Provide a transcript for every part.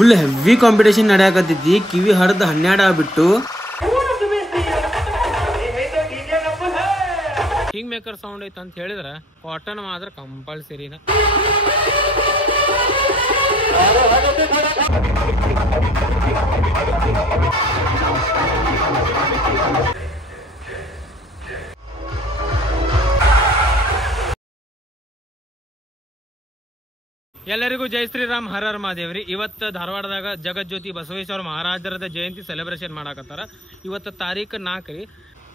Full heavy competition ನಡೆಯಕತ್ತೈತಿ. ಕಿವಿ ಹರಿದು 12 ಆಗ್ಬಿಟ್ಟು ಕಿಂಗ್ ಮೇಕರ್ ಸೌಂಡ್ ಐತೆ ಅಂತ ಹೇಳಿದ್ರೆ ಕಾಟನ್ ಮಾತ್ರ ಕಂಪಲ್ಸರಿನ. ಎಲ್ಲರಿಗೂ ಜೈ ಶ್ರೀರಾಮ್, ಹರ ಹರ ಮಹಾದೇವ್ರಿ. ಇವತ್ತು ಧಾರವಾಡದಾಗ ಜಗಜ್ಯೋತಿ ಬಸವೇಶ್ವರ ಮಹಾರಾಜರದ ಜಯಂತಿ ಸೆಲೆಬ್ರೇಷನ್ ಮಾಡಾಕತ್ತಾರ. ಇವತ್ತು ತಾರೀಕು 4 ರೀ.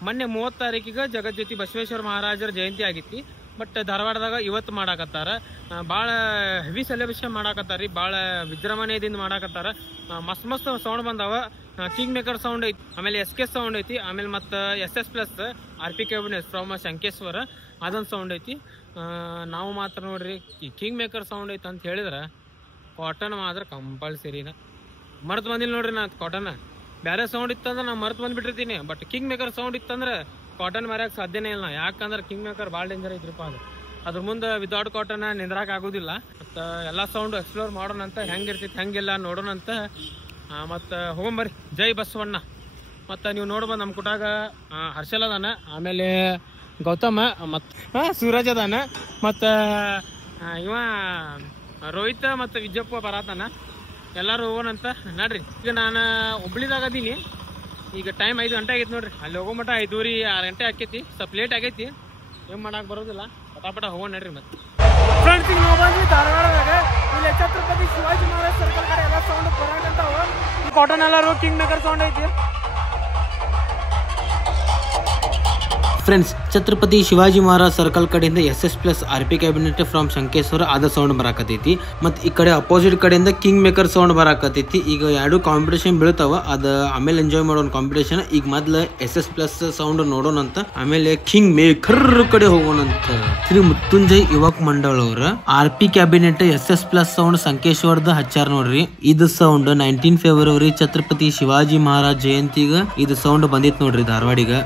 ಮೊನ್ನೆ 30 ತಾರೀಕಿಗೆ ಜಗಜ್ಯೋತಿ ಬಸವೇಶ್ವರ ಮಹಾರಾಜರ ಜಯಂತಿ ಆಗಿತ್ತು. ಬಟ್ ಧಾರವಾಡದಾಗ ಇವತ್ತು ಮಾಡಾಕತ್ತಾರ. ಭಾಳ ಹೆವಿ ಸೆಲೆಬ್ರೇಷನ್ ಮಾಡಾಕತ್ತಾರ ರೀ. ಭಾಳ ವಿಜೃಂಭಣೆಯಿಂದ ಮಾಡಾಕತ್ತಾರ. ಮಸ್ತ್ ಸೌಂಡ್ ಬಂದಾವ. ಕಿಂಗ್ ಮೇಕರ್ ಸೌಂಡ್ ಐತಿ, ಆಮೇಲೆ SK ಸೌಂಡ್ ಐತಿ, ಆಮೇಲೆ ಮತ್ತು SS+ RP cabinet from Sankeshwar ಅದೊಂದು ಸೌಂಡ್ ಐತಿ. ನಾವು ಮಾತ್ರ ನೋಡ್ರಿ ಕಿಂಗ್ ಮೇಕರ್ ಸೌಂಡ್ ಐತೆ ಅಂತ ಹೇಳಿದ್ರೆ ಕಾಟನ್ ಮಾತ್ರ ಕಂಪಲ್ಸರಿನ. ಮರ್ತು ಬಂದಿಲ್ಲ ನೋಡ್ರಿ. ನಾ ಕಾಟನ್ ಬೇರೆ ಸೌಂಡ್ ಇತ್ತಂದ್ರೆ ನಾ ಮರ್ತು ಬಂದ್ಬಿಟ್ಟಿರ್ತೀನಿ. ಬಟ್ ಕಿಂಗ್ ಮೇಕರ್ ಸೌಂಡ್ ಇತ್ತಂದ್ರೆ ಕಾಟನ್ ಮಾರ್ಯಾಕೆ ಸಾಧ್ಯನೇ ಇಲ್ಲ. ಯಾಕಂದ್ರೆ ಕಿಂಗ್ ಮೇಕರ್ ಭಾಳ ಡೇಂಜರ್ ಐತ್ರಿಪ್ಪ. ಅದು ಅದ್ರ ಮುಂದೆ ವಿದೌಟ್ ಕಾಟನ್ ನಿಂದ್ರಾಕ್ ಆಗೋದಿಲ್ಲ. ಮತ್ತು ಎಲ್ಲ ಸೌಂಡ್ ಎಕ್ಸ್ಪ್ಲೋರ್ ಮಾಡೋಣ ಅಂತ, ಹೆಂಗಿರ್ತೈತಿ ಹೆಂಗಿಲ್ಲ ನೋಡೋಣ ಅಂತ. ಮತ್ತು ಹೋಗಂಬರ್ರಿ. ಜೈ ಬಸವಣ್ಣ. ಮತ್ತು ನೀವು ನೋಡ್ಬೋದು ನಮ್ಮ ಕುಟಾಗ ಹರ್ಷಲ್ ಅದಾನ, ಆಮೇಲೆ ಗೌತಮ, ಮತ್ತು ಸೂರಜ್ ಅದಾನ, ಮತ್ತು ಇವ ರೋಹಿತ್ ಮತ್ತು ವಿಜಯಪ್ಪ ಬರತಾನ. ಎಲ್ಲರೂ ಹೋಗೋಣಂತ ನೋಡ್ರಿ. ಈಗ ನಾನು ಹುಬ್ಳಿದಾಗದೀನಿ. ಈಗ ಟೈಮ್ 5 ಗಂಟೆ ಆಗೈತಿ ನೋಡ್ರಿ. ಅಲ್ಲಿ ಹೋಗೋ ಮಟ್ಟ 5:30 6 ಗಂಟೆ ಆಕೈತಿ. ಸ್ವಲ್ಪ ಲೇಟ್ ಆಗೈತಿ, ಏನು ಮಾಡಕ್ಕೆ ಬರೋದಿಲ್ಲ. ಪಟಾಪಟ ಹೋಗೋಣ ನಡ್ರಿ. ಮತ್ತೆ ಫ್ರೆಂಡ್ಸ್ ಈಗ ನಾವು ಬಂದ್ವಿ ಧಾರವಾಡದಾಗ. ಇಲ್ಲಿ ಛತ್ರಪತಿ ಶಿವಾಜಿ ಮಹಾರಾಜ್ ಸರ್ಕಲ್ ಕಡೆ ಎಲ್ಲ ಸೌಂಡ್ ಬರಾಕಂತಾವ. ಕಾಟನ್ ಎಲ್ಲರೂ ಕಿಂಗ್ ಮೇಕರ್ ಸೌಂಡ್ ಐತಿ. ಫ್ರೆಂಡ್ಸ್, ಛತ್ರಪತಿ ಶಿವಾಜಿ ಮಹಾರಾಜ್ ಸರ್ಕಲ್ ಕಡೆಯಿಂದ SS+ RP cabinet from Sankeshwar ಅದ ಸೌಂಡ್ ಬರಾಕತೈತಿ. ಮತ್ತು ಈ ಕಡೆ ಅಪೋಸಿಟ್ ಕಡೆಯಿಂದ ಕಿಂಗ್ ಮೇಕರ್ ಸೌಂಡ್ ಬರಾಕತೈತಿ. ಈಗ ಎರಡು ಕಾಂಪಿಟೇಷನ್ ಬೀಳ್ತಾವ. ಅದು ಆಮೇಲೆ ಎಂಜಾಯ್ ಮಾಡೋಣ ಕಾಂಪಿಟೇಷನ್. ಈಗ ಮೊದ್ಲು SS+ ಸೌಂಡ್ ನೋಡೋಣಂತ, ಆಮೇಲೆ ಕಿಂಗ್ ಮೇಕರ್ ಕಡೆ ಹೋಗೋಣಂತ. ಶ್ರೀ ಮೃತ್ಯುಂಜಯ ಯುವಕ್ ಮಂಡಳ ಅವ್ರ RP ಕ್ಯಾಬಿನೆಟ್ SS+ ಸೌಂಡ್ ಸಂಕೇಶ್ವರದ ಹಚ್ಚಾರ ನೋಡ್ರಿ. ಇದು ಸೌಂಡ್ 19 ಫೆಬ್ರವರಿ ಛತ್ರಪತಿ ಶಿವಾಜಿ ಮಹಾರಾಜ್ ಜಯಂತಿಗ ಇದು ಸೌಂಡ್ ಬಂದಿತ್ತು ನೋಡ್ರಿ ಧಾರವಾಡಿಗ.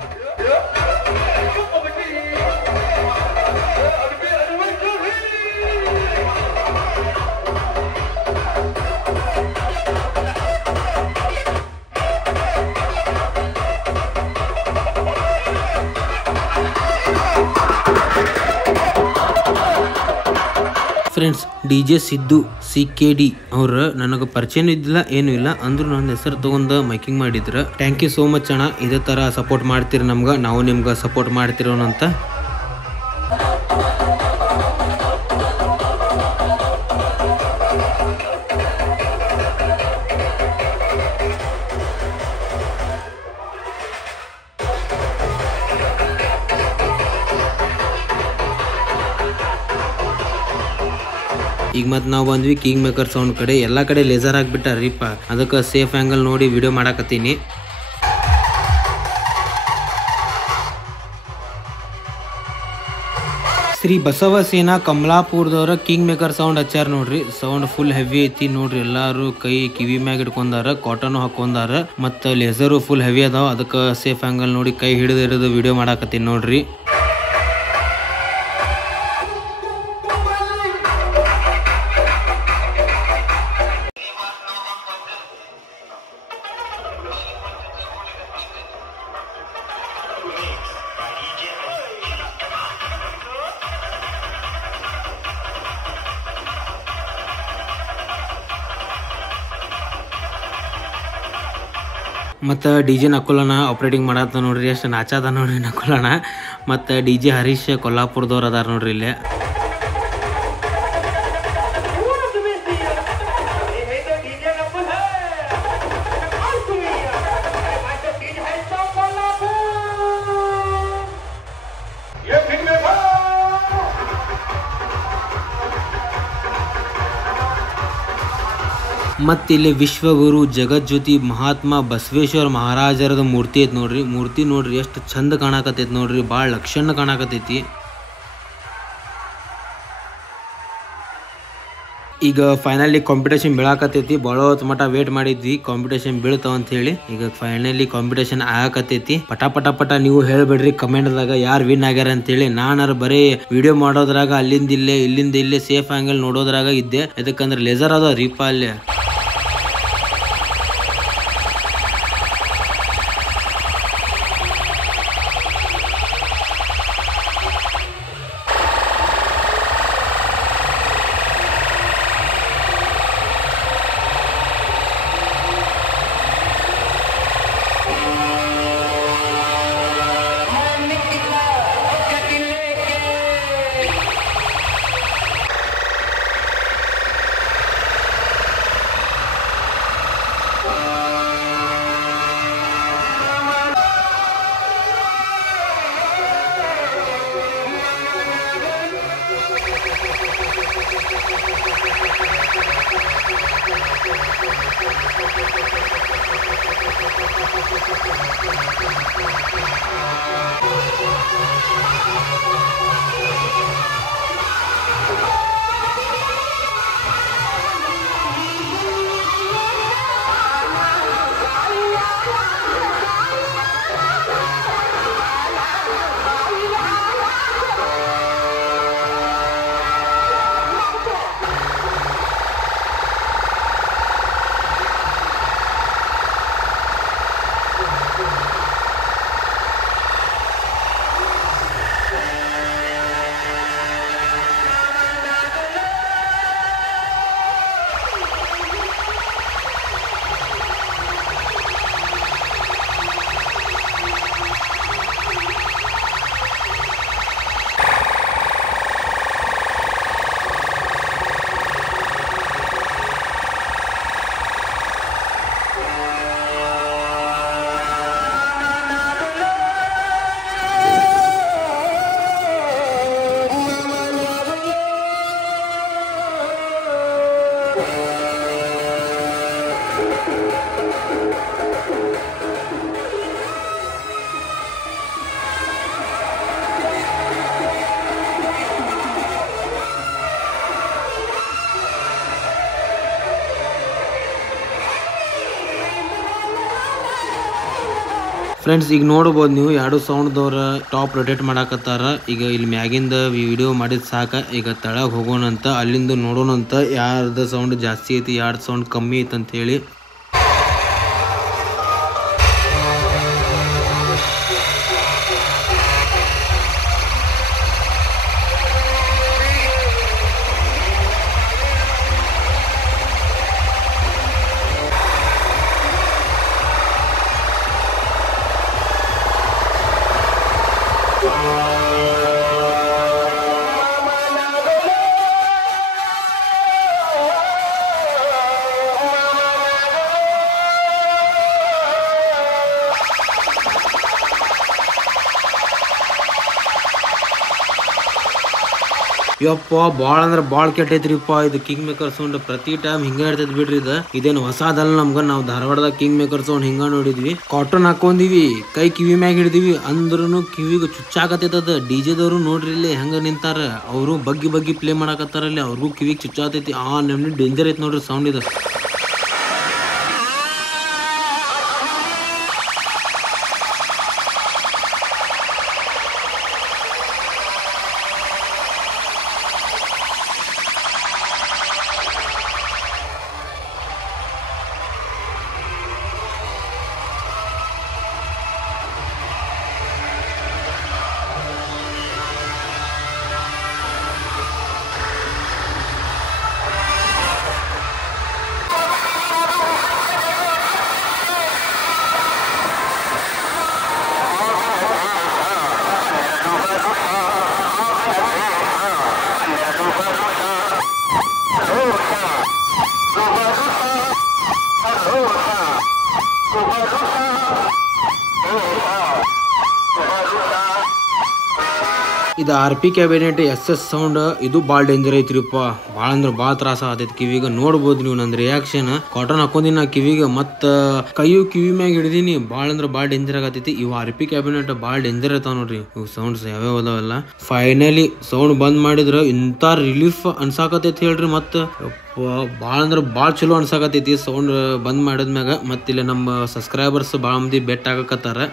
ಫ್ರೆಂಡ್ಸ್, DJ ಸಿದ್ದು CKD ಅವ್ರ ನನಗೆ ಪರಿಚಯ ಇದ್ದಿಲ್ಲ, ಏನು ಇಲ್ಲ ಅಂದ್ರೂ ನನ್ನ ಹೆಸರು ತಗೊಂಡು ಮೈಕಿಂಗ್ ಮಾಡಿದ್ರು. ಥ್ಯಾಂಕ್ ಯು ಸೋ ಮಚ್ ಅಣ್ಣ. ಇದೇ ಥರ ಸಪೋರ್ಟ್ ಮಾಡ್ತೀರಿ ನಮ್ಗೆ, ನಾವು ನಿಮ್ಗೆ ಸಪೋರ್ಟ್ ಮಾಡ್ತಿರೋಣಂತ. ಈಗ ಮತ್ತೆ ನಾವು ಬಂದ್ವಿ ಕಿಂಗ್ ಮೇಕರ್ ಸೌಂಡ್ ಕಡೆ. ಎಲ್ಲ ಕಡೆ ಲೇಸರ್ ಹಾಕ್ಬಿಟ್ಟಾರಿಪ್ಪ, ಅದಕ್ಕೆ ಸೇಫ್ ಆ್ಯಂಗಲ್ ನೋಡಿ ವಿಡಿಯೋ ಮಾಡಾಕತ್ತೀನಿ. ಶ್ರೀ ಬಸವ ಸೇನಾ ಕಮಲಾಪುರದವ್ರ ಕಿಂಗ್ ಮೇಕರ್ ಸೌಂಡ್ ಹಚ್ಚಾರ ನೋಡ್ರಿ. ಸೌಂಡ್ ಫುಲ್ ಹೆವಿ ಐತಿ ನೋಡ್ರಿ. ಎಲ್ಲಾರು ಕೈ ಕಿವಿ ಮ್ಯಾಗ ಇಟ್ಕೊಂಡಾರ, ಕಾಟನ್ ಹಾಕೊಂಡಾರ, ಮತ್ತು ಲೇಸರು ಫುಲ್ ಹೆವಿ ಅದಾವ. ಅದಕ್ಕೆ ಸೇಫ್ ಆ್ಯಂಗಲ್ ನೋಡಿ ಕೈ ಹಿಡಿದು ವಿಡಿಯೋ ಮಾಡಾಕತ್ತೀನಿ ನೋಡ್ರಿ. ಮತ್ತು DJ ನಕುಲನ ಆಪ್ರೇಟಿಂಗ್ ಮಾಡತ್ತ ನೋಡ್ರಿ. ಎಷ್ಟು ನಾಚಾದ ನೋಡ್ರಿ ನಕುಲನ. ಮತ್ತು DJ ಹರೀಶ್ ಕೊಲ್ಲಾಪುರದವ್ರು ಅದಾರ ನೋಡ್ರಿ ಇಲ್ಲೇ. ಮತ್ತು ಇಲ್ಲಿ ವಿಶ್ವಗುರು ಜಗಜ್ಯೋತಿ ಮಹಾತ್ಮ ಬಸವೇಶ್ವರ ಮಹಾರಾಜರದ ಮೂರ್ತಿ ಐತೆ ನೋಡ್ರಿ. ಮೂರ್ತಿ ನೋಡ್ರಿ ಎಷ್ಟು ಚಂದ ಕಾಣಕತ್ತೈತಿ ನೋಡ್ರಿ. ಭಾಳ ಲಕ್ಷಣ ಕಾಣಕತ್ತೈತಿ. ಈಗ ಫೈನಲಿ ಕಾಂಪಿಟೇಷನ್ ಬೀಳಾಕತ್ತೈತಿ. ಭಾಳ ಹೊತ್ತು ಮಟ್ಟ ವೇಟ್ ಮಾಡಿದ್ವಿ ಕಾಂಪಿಟೇಷನ್ ಬೀಳ್ತಾವ ಅಂತ ಹೇಳಿ. ಈಗ ಫೈನಲಿ ಕಾಂಪಿಟೇಷನ್ ಆಗಕತ್ತೈತಿ. ಪಟ ನೀವು ಹೇಳ್ಬೇಡ್ರಿ ಕಮೆಂಟ್ದಾಗ ಯಾರು ವಿನ್ ಆಗ್ಯಾರ ಅಂತೇಳಿ. ನಾನಾರು ಬರೀ ವಿಡಿಯೋ ಮಾಡೋದ್ರಾಗ ಅಲ್ಲಿಂದ ಇಲ್ಲೇ ಇಲ್ಲಿಂದ ಇಲ್ಲೇ ಸೇಫ್ ಆಂಗಲ್ ನೋಡೋದ್ರಾಗ ಇದ್ದೆ. ಯಾಕಂದ್ರೆ ಲೇಸರ್ ಅದ ರೀಪ ಅಲ್ಲೇ. ಫ್ರೆಂಡ್ಸ್ ಈಗ ನೋಡ್ಬೋದು ನೀವು ಎರಡು ಸೌಂಡ್ದವ್ರ ಟಾಪ್ ರೊಟೇಟ್ ಮಾಡಾಕತ್ತಾರ. ಈಗ ಇಲ್ಲಿ ಮ್ಯಾಗಿಂದ ವಿಡಿಯೋ ಮಾಡಿದ್ ಸಾಕ, ಈಗ ತಳಗ್ ಹೋಗೋಣಂತ, ಅಲ್ಲಿಂದ ನೋಡೋಣಂತ ಯಾರ್ದ ಸೌಂಡ್ ಜಾಸ್ತಿ ಐತಿ ಯಾರ್ದ ಸೌಂಡ್ ಕಮ್ಮಿ ಐತಿ ಅಂತ ಹೇಳಿ. ಯಪ್ಪ ಭಾಳ ಅಂದ್ರೆ ಭಾಳ ಕೆಟ್ಟೈತ್ರಿಪ್ಪ ಇದು ಕಿಂಗ್ ಮೇಕರ್ ಸೌಂಡ್. ಪ್ರತಿ ಟೈಮ್ ಹಿಂಗ ಇರ್ತೈತಿ ಬಿಡ್ರಿ. ಇದೇನು ಹೊಸಾದಲ್ಲ ನಮ್ಗ. ನಾವು ಧಾರವಾಡದಾಗ ಕಿಂಗ್ ಮೇಕರ್ ಸೌಂಡ್ ಹಿಂಗ ನೋಡಿದ್ವಿ. ಕಾಟನ್ ಹಾಕೊಂಡಿವಿ, ಕೈ ಕಿವಿ ಮ್ಯಾಗ ಹಿಡಿದಿವಿ ಅಂದ್ರೂ ಕಿವಿಗೆ ಚುಚ್ಚಾಕತೈತದ. ಡಿಜೆದವ್ರು ನೋಡ್ರಿ ಇಲ್ಲಿ ಹೆಂಗ ನಿಂತಾರ, ಅವರು ಬಗ್ಗಿ ಬಗ್ಗಿ ಪ್ಲೇ ಮಾಡಾಕತ್ತಾರಲ್ಲಿ, ಅವ್ರಿಗೂ ಕಿವಿಗೆ ಚುಚ್ಚಾತೈತಿ. ನಮ್ನಿ ಡೇಂಜರ್ ಐತಿ ನೋಡ್ರಿ ಸೌಂಡ್ ಇದು. ಇದು RP ಕ್ಯಾಬಿನೆಟ್ SS ಸೌಂಡ್. ಇದು ಭಾಳ ಡೇಂಜರ್ ಐತ್ರಿಪ್ಪ. ಭಾಳ ಅಂದ್ರೆ ಭಾಳ ತ್ರಾಸ ಆಗತೈತಿ ಕಿವಿಗೆ. ನೋಡ್ಬೋದು ನೀವು ನನ್ನ ರಿಯಾಕ್ಷನ್. ಕಾಟನ್ ಹಾಕೊಂಡಿನಿ ನಾ ಕಿವಿಗೆ, ಮತ್ತ ಕಿವಿ ಮ್ಯಾಗ ಹಿಡಿದೀನಿ. ಭಾಳ ಅಂದ್ರೆ ಭಾಳ ಡೇಂಜರ್ ಆಗತೈತಿ. ಇವು RP ಕ್ಯಾಬಿನೆಟ್ ಭಾಳ ಡೇಂಜರ್ ಐತಾವ ನೋಡ್ರಿ. ಇವು ಸೌಂಡ್ಸ್ ಯಾವ್ಯಾವ ಅದಾವಲ್ಲ. ಫೈನಲಿ ಸೌಂಡ್ ಬಂದ್ ಮಾಡಿದ್ರ ಇಂಥ ರಿಲೀಫ್ ಅನ್ಸಾಕತೈತಿ ಹೇಳ್ರಿ. ಮತ್ತ ಭಾಳ ಅಂದ್ರೆ ಭಾಳ ಚಲೋ ಅನ್ಸಾಕತೈತಿ ಸೌಂಡ್ ಬಂದ್ ಮಾಡಿದ್ಮ್ಯಾಗ. ಮತ್ತ ಇಲ್ಲಿ ನಮ್ಮ ಸಬ್ಸ್ಕ್ರೈಬರ್ಸ್ ಭಾಳ ಮಂದಿ ಬೆಟ್ ಆಗಕತ್ತಾರ.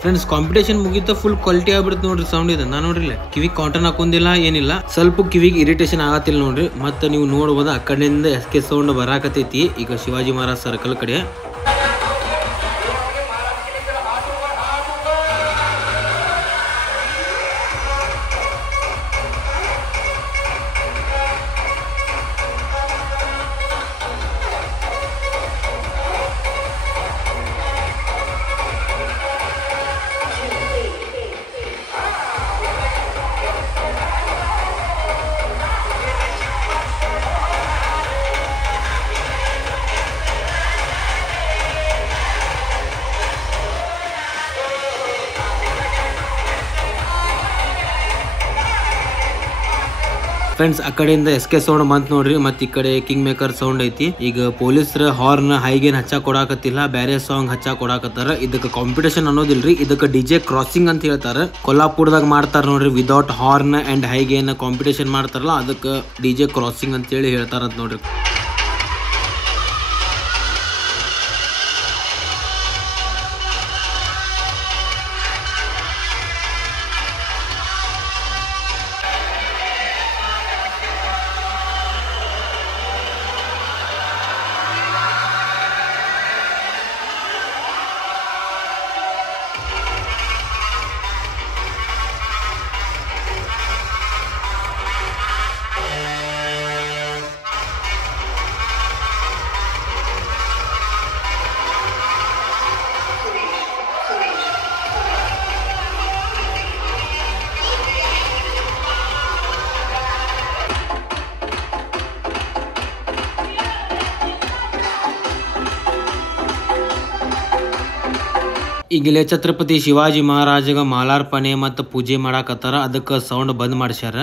ಫ್ರೆಂಡ್ಸ್ ಕಾಂಪಿಟೇಷನ್ ಮುಗಿತ ಫುಲ್ ಕ್ವಾಲಿಟಿ ಆಗ್ಬಿಡುತ್ತೆ ನೋಡ್ರಿ ಸೌಂಡ್ ಇದೆ. ನಾ ನೋಡ್ರಿ ಕಿವಿ ಕಾಟನ್ ಹಾಕೊಂಡಿಲ್ಲ ಏನಿಲ್ಲ, ಸ್ವಲ್ಪ ಕಿವಿಗೆ ಇರಿಟೇಷನ್ ಆಗತ್ತಿಲ್ಲ ನೋಡ್ರಿ. ಮತ್ತೆ ನೀವು ನೋಡ್ಬೋದು ಆ ಕಡೆಯಿಂದ SK ಸೌಂಡ್ ಬರಾಕತೈತಿ ಈಗ ಶಿವಾಜಿ ಮಹಾರಾಜ್ ಸರ್ಕಲ್ ಕಡೆ. ಫ್ರೆಂಡ್ಸ್ ಆ ಕಡೆಯಿಂದ SK ಸೌಂಡ್ ಬಂತ್ ನೋಡ್ರಿ. ಮತ್ ಈ ಕಡೆ ಕಿಂಗ್ ಮೇಕರ್ ಸೌಂಡ್ ಐತಿ. ಈಗ ಪೊಲೀಸರ ಹಾರ್ನ್ ಹೈಗೇನ್ ಹಚ್ಚಾ ಕೊಡಾಕತ್ತಿಲ್ಲ, ಬೇರೆ ಸಾಂಗ್ ಹಚ್ಚಾ ಕೊಡಾಕತ್ತಾರ. ಇದಕ್ಕೆ ಕಾಂಪಿಟೇಷನ್ ಅನ್ನೋದಿಲ್ರಿ, ಇದಕ್ಕೆ DJ ಕ್ರಾಸಿಂಗ್ ಅಂತ ಹೇಳ್ತಾರ. ಕೊಲ್ಲಾಪುರದಾಗ ಮಾಡ್ತಾರ ನೋಡ್ರಿ, ವಿದೌಟ್ ಹಾರ್ನ್ ಅಂಡ್ ಹೈಗೇನ್ ಕಾಂಪಿಟೇಷನ್ ಮಾಡ್ತಾರಲ್ಲ ಅದಕ್ಕೆ DJ ಕ್ರಾಸಿಂಗ್ ಅಂತ ಹೇಳಿ ಹೇಳ್ತಾರಂತ ನೋಡ್ರಿ. ಈಗಿಲೆ ಛತ್ರಪತಿ ಶಿವಾಜಿ ಮಹಾರಾಜಗ ಮಾಲಾರ್ಪಣೆ ಮತ್ತು ಪೂಜೆ ಮಾಡಾಕತ್ತಾರ, ಅದಕ್ಕೆ ಸೌಂಡ್ ಬಂದ್ ಮಾಡ್ಸ್ಯಾರ.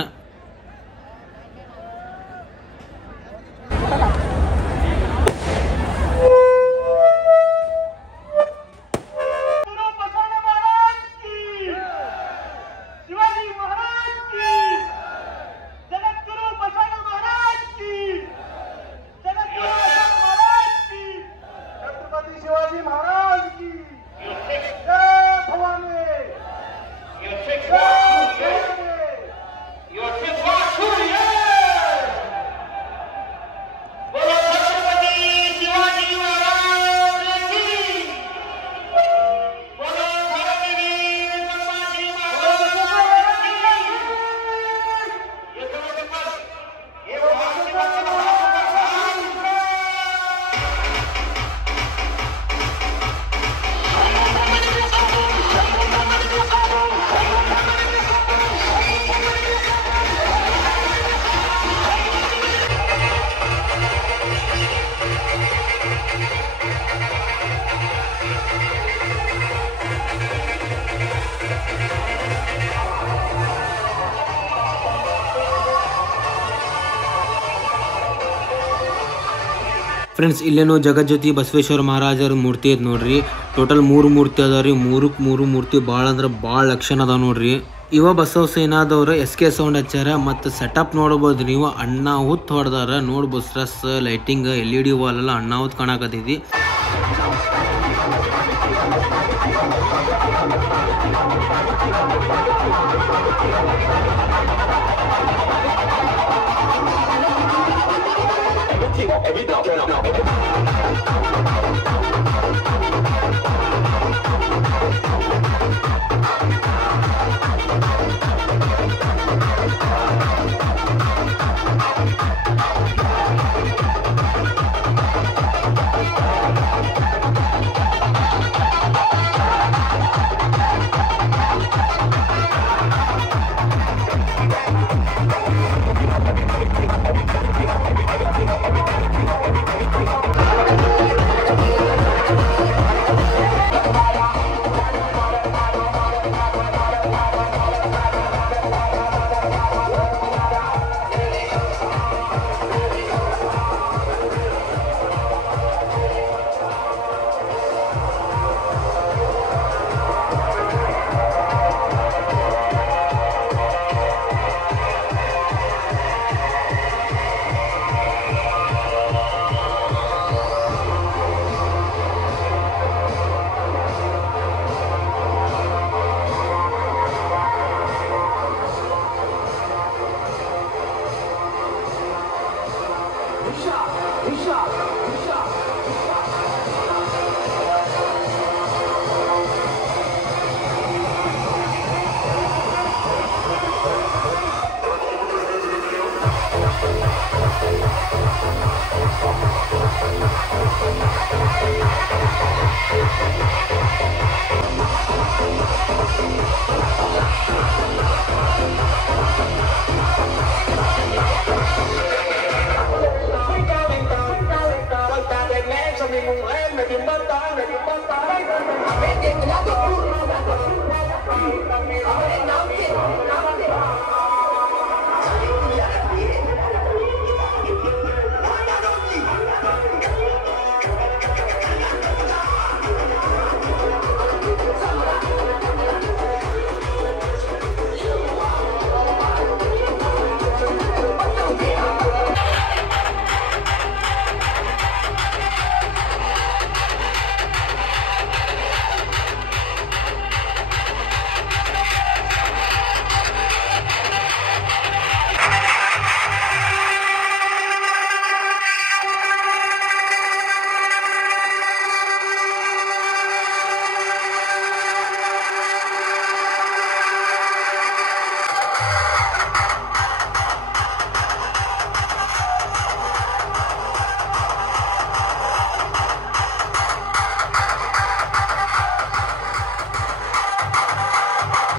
ಫ್ರೆಂಡ್ಸ್, ಇಲ್ಲೇನು ಜಗಜ್ಯೋತಿ ಬಸವೇಶ್ವರ ಮಹಾರಾಜರ ಮೂರ್ತಿ ಐತೆ ನೋಡ್ರಿ. ಟೋಟಲ್ 3 ಮೂರ್ತಿ ಅದಾವ್ರಿ. 3 ಮೂರ್ತಿ ಭಾಳ ಅಂದ್ರೆ ಭಾಳ ಲಕ್ಷಣ ಅದಾವ ನೋಡ್ರಿ. ಇವ ಬಸವ ಸೇನಾದವ್ರು SK ಸೌಂಡ್ ಹಚ್ಚಾರ. ಮತ್ತು ಸೆಟಪ್ ನೋಡ್ಬೋದು ನೀವು, ಅಣ್ಣ ಹುತ್ತು ಹೊಡೆದಾರ. ನೋಡ್ಬೋದು ಸ್ಟ್ರೆಸ್ ಲೈಟಿಂಗ್ LED ವಾಲ್ ಎಲ್ಲ ಅಣ್ಣ ಹುತ್ತು ಕಾಣಕತ್ತೈತಿ.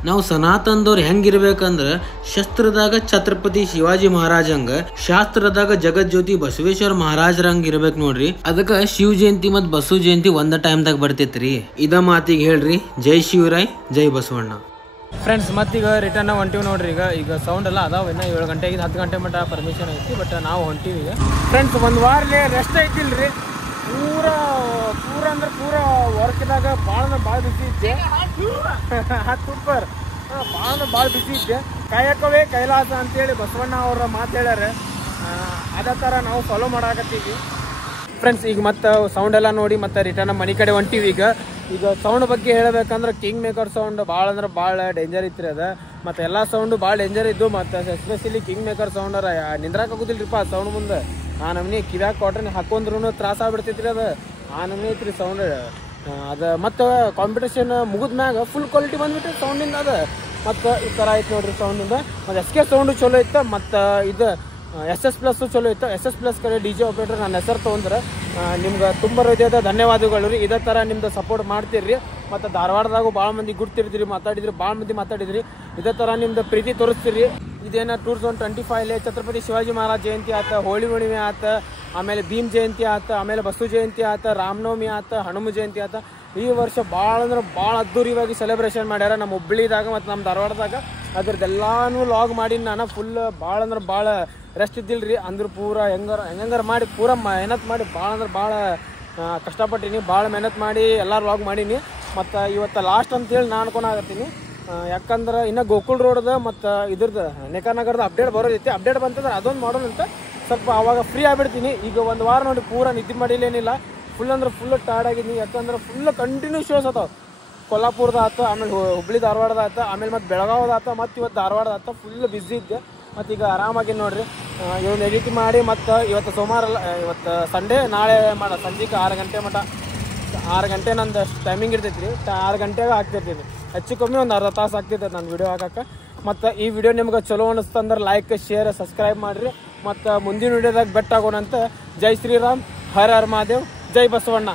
ನಾವು ಸನಾತನದವ್ರು ಹೆಂಗಿರ್ಬೇಕಂದ್ರ ಶಸ್ತ್ರದಾಗ ಛತ್ರಪತಿ ಶಿವಾಜಿ ಮಹಾರಾಜಂಗ ಶಾಸ್ತ್ರದಾಗ ಜಗಜ್ಯೋತಿ ಬಸವೇಶ್ವರ ಮಹಾರಾಜರಂಗ ಇರ್ಬೇಕು ನೋಡ್ರಿ. ಅದಕ್ಕ ಶಿವ ಜಯಂತಿ ಮತ್ ಬಸವ ಜಯಂತಿ ಒಂದ ಟೈಮ್ದಾಗ ಬರ್ತೈತ್ರಿ. ಇದ ಮಾತಿಗೆ ಹೇಳ್ರಿ ಜೈ ಶಿವರಾಯ್ ಜೈ ಬಸವಣ್ಣ. ಫ್ರೆಂಡ್ಸ್ ಮತ್ತೀಗ ರಿಟರ್ನ್ ಹೊಂಟಿವಿ ನೋಡ್ರಿ. ಈಗ ಸೌಂಡ್ ಎಲ್ಲ ಅದಾವ. ಇನ್ನು 7 ಗಂಟೆಗೆ 10 ಗಂಟೆ ಮಟ್ಟ ಪರ್ಮಿಷನ್ ಐತಿ. ಬಟ್ ನಾವು ಹೊಂಟಿವಿ ಈಗ. ಫ್ರೆಂಡ್ಸ್ ಒಂದು ವಾರಲೇ ರೆಸ್ಟ್ ಐತಿಲ್ರಿ. ಪೂರ ಅಂದ್ರೆ ಪೂರ ವರ್ಕ್ದಾಗ ಭಾಳ ಬಿಸಿ ಇದ್ದೆ. ಸೂಪರ್. ಭಾಳ ಬಿಸಿ ಇದ್ದೆ. ಕಾಯಕವೇ ಕೈಲಾಸ ಅಂತೇಳಿ ಬಸವಣ್ಣ ಅವರ ಮಾತು ಹೇಳ್ಯಾರ. ಅದೇ ಥರ ನಾವು ಫಾಲೋ ಮಾಡಾಕತ್ತೀವಿ ಫ್ರೆಂಡ್ಸ್. ಈಗ ಮತ್ತೆ ಸೌಂಡ್ ಎಲ್ಲ ನೋಡಿ ಮತ್ತೆ ರಿಟರ್ನ್ ಮನೆ ಕಡೆ ಹೊಂಟಿವಿ. ಈಗ ಸೌಂಡ್ ಬಗ್ಗೆ ಹೇಳಬೇಕಂದ್ರೆ ಕಿಂಗ್ ಮೇಕರ್ ಸೌಂಡ್ ಭಾಳ ಅಂದ್ರೆ ಭಾಳ ಡೇಂಜರ್ ಇತ್ತು ಅದ. ಮತ್ತು ಎಲ್ಲ ಸೌಂಡು ಭಾಳ ಡೇಂಜರ್ ಇದ್ದು. ಮತ್ತು ಎಸ್ಪೆಷಲಿ ಕಿಂಗ್ ಮೇಕರ್ ಸೌಂಡರ ನಿಂದ್ರಾಕೋದಿಲ್ರಿಪ್ಪ ಸೌಂಡ್ ಮುಂದೆ. ಆ ನಮ್ನಿ ಕಿವ್ಯಾಗ ಕಾಟ್ರನ್ ಹಾಕೊಂಡ್ರು ತ್ರಾಸ ಆಗ್ಬಿಡ್ತೈತ್ರಿ ಅದು. ಆ ನಮ್ನಿ ಐತ್ರಿ ಸೌಂಡ್ ಅದು. ಮತ್ತು ಕಾಂಪಿಟೇಷನ್ ಮುಗಿದ ಮ್ಯಾಗ ಫುಲ್ ಕ್ವಾಲಿಟಿ ಬಂದ್ಬಿಟ್ರಿ ಸೌಂಡಿಂದ ಅದು. ಮತ್ತು ಈ ಥರ ಐತೆ ನೋಡ್ರಿ ಸೌಂಡಿಂದ. ಮತ್ತು SK ಸೌಂಡು ಚಲೋ ಇತ್ತು. ಮತ್ತು ಇದು SS ಪ್ಲಸ್ ಚಲೋ ಇತ್ತು. SS ಪ್ಲಸ್ ಕಡೆ DJ ಆಪ್ರೇಟರ್ ನನ್ನ ಹೆಸರು ತೊಗೊಂಡ್ರೆ ನಿಮ್ಗೆ ತುಂಬ ಹೃದಯದ ಧನ್ಯವಾದಗಳು ರೀ. ಇದೇ ಥರ ನಿಮ್ದು ಸಪೋರ್ಟ್ ಮಾಡ್ತೀರಿ. ಮತ್ತು ಧಾರವಾಡದಾಗೂ ಭಾಳ ಮಂದಿ ಗುರ್ತಿರ್ತೀರಿ, ಭಾಳ ಮಂದಿ ಮಾತಾಡಿದ್ರಿ. ಇದೇ ಥರ ನಿಮ್ದು ಪ್ರೀತಿ ತೋರಿಸ್ತೀರಿ. ಇದೇನ 2025 ಛತ್ರಪತಿ ಶಿವಾಜಿ ಮಹಾರಾಜ್ ಜಯಂತಿ ಆತ, ಹೋಳಿ ಹುಣ್ಣಿಮೆ ಆತ, ಆಮೇಲೆ ಭೀಮ್ ಜಯಂತಿ ಆತ, ಆಮೇಲೆ ಬಸವ ಜಯಂತಿ ಆತ, ರಾಮನವಮಿ ಆತ, ಹನುಮ ಜಯಂತಿ ಆತ. ಈ ವರ್ಷ ಭಾಳ ಅಂದ್ರೆ ಭಾಳ ಅದ್ದೂರಿಯಾಗಿ ಸೆಲೆಬ್ರೇಷನ್ ಮಾಡ್ಯಾರ ನಮ್ಮ ಹುಬ್ಬಳ್ಳಿದಾಗ ಮತ್ತು ನಮ್ಮ ಧಾರವಾಡದಾಗ. ಅದ್ರದ್ದೆಲ್ಲಾನು ಲಾಗ್ ಮಾಡಿ ನಾನು ಫುಲ್ ಭಾಳ ಅಂದ್ರೆ ಭಾಳ ರೆಸ್ಟ್ ಇದ್ದಿಲ್ರಿ. ಅಂದ್ರೆ ಪೂರ ಹೆಂಗಾರ ಮಾಡಿ ಪೂರ ಮೆಹನತ್ ಮಾಡಿ ಭಾಳ ಅಂದ್ರೆ ಭಾಳ ಕಷ್ಟಪಟ್ಟೀನಿ. ಭಾಳ ಮೆಹನತ್ ಮಾಡಿ ಎಲ್ಲ ಲಾಗ್ ಮಾಡೀನಿ. ಮತ್ತು ಇವತ್ತು ಲಾಸ್ಟ್ ಅಂತೇಳಿ ನಾನು ಅನ್ಕೊಳಕತ್ತೀನಿ. ಯಾಕಂದ್ರೆ ಇನ್ನು ಗೋಕುಲ್ ರೋಡ್ದ ಮತ್ತು ಇದ್ರದ್ದು ನೇಕಾನಗರದ ಅಪ್ಡೇಟ್ ಬರೋದೈತಿ. ಅಪ್ಡೇಟ್ ಬಂತಂದ್ರೆ ಅದೊಂದು ಮಾಡೋಣ ಅಂತ ಸ್ವಲ್ಪ ಅವಾಗ ಫ್ರೀ ಆಗಿಬಿಡ್ತೀನಿ. ಈಗ ಒಂದು ವಾರ ನೋಡಿ ಪೂರ ನಿದ್ದೆ ಮಾಡಿಲ್ಲೇನಿಲ್ಲ. ಫುಲ್ ಅಂದ್ರೆ ಫುಲ್ ಟಯರ್ಡ್ ಆಗಿದ್ದೀನಿ. ಯಾಕಂದ್ರೆ ಫುಲ್ ಕಂಟಿನ್ಯೂ ಶೋಸ್ ಅದಾವ. ಕೊಲ್ಲಾಪುರದ ಆತ, ಆಮೇಲೆ ಹುಬ್ಳಿ ಧಾರವಾಡದ ಆತ, ಆಮೇಲೆ ಮತ್ತು ಬೆಳಗಾವದ ಆತ, ಮತ್ತು ಇವತ್ತು ಧಾರವಾಡದ ಆತ. ಫುಲ್ ಬ್ಯುಸಿ ಇದ್ದೆ. ಮತ್ತು ಈಗ ಆರಾಮಾಗಿ ನೋಡ್ರಿ ಇವತ್ತು ಎಡಿಟ್ ಮಾಡಿ. ಮತ್ತು ಇವತ್ತು ಸೋಮವಾರ ಅಲ್ಲ, ಇವತ್ತು ಸಂಡೇ. ನಾಳೆ ಸಂಜೆಗೆ 6 ಗಂಟೆ ಮಟ್ಟ 6 ಗಂಟೆ ನಂದು ಟೈಮಿಂಗ್ ಇರ್ತೈತಿ ರೀ. 6 ಗಂಟೆಗೆ ಹಾಕ್ತಿರ್ತೀನಿ. ಹೆಚ್ಚು ಕಮ್ಮಿ ಒಂದು ಅರ್ಧ ತಾಸು ಆಗ್ತೈತೆ ನಾನು ವಿಡಿಯೋ ಹಾಕಕ್ಕೆ. ಮತ್ತು ಈ ವಿಡಿಯೋ ನಿಮ್ಗೆ ಚಲೋ ಅನ್ನಿಸ್ತಂದ್ರೆ ಲೈಕ್, ಶೇರ್, ಸಬ್ಸ್ಕ್ರೈಬ್ ಮಾಡಿರಿ. ಮತ್ತು ಮುಂದಿನ ವಿಡಿಯೋದಾಗ ಬೆಟ್ಟಾಗೋಣಂತ. ಜೈ ಶ್ರೀರಾಮ್, ಹರ ಹರ ಮಹಾದೇವ್, ಜೈ ಬಸವಣ್ಣ.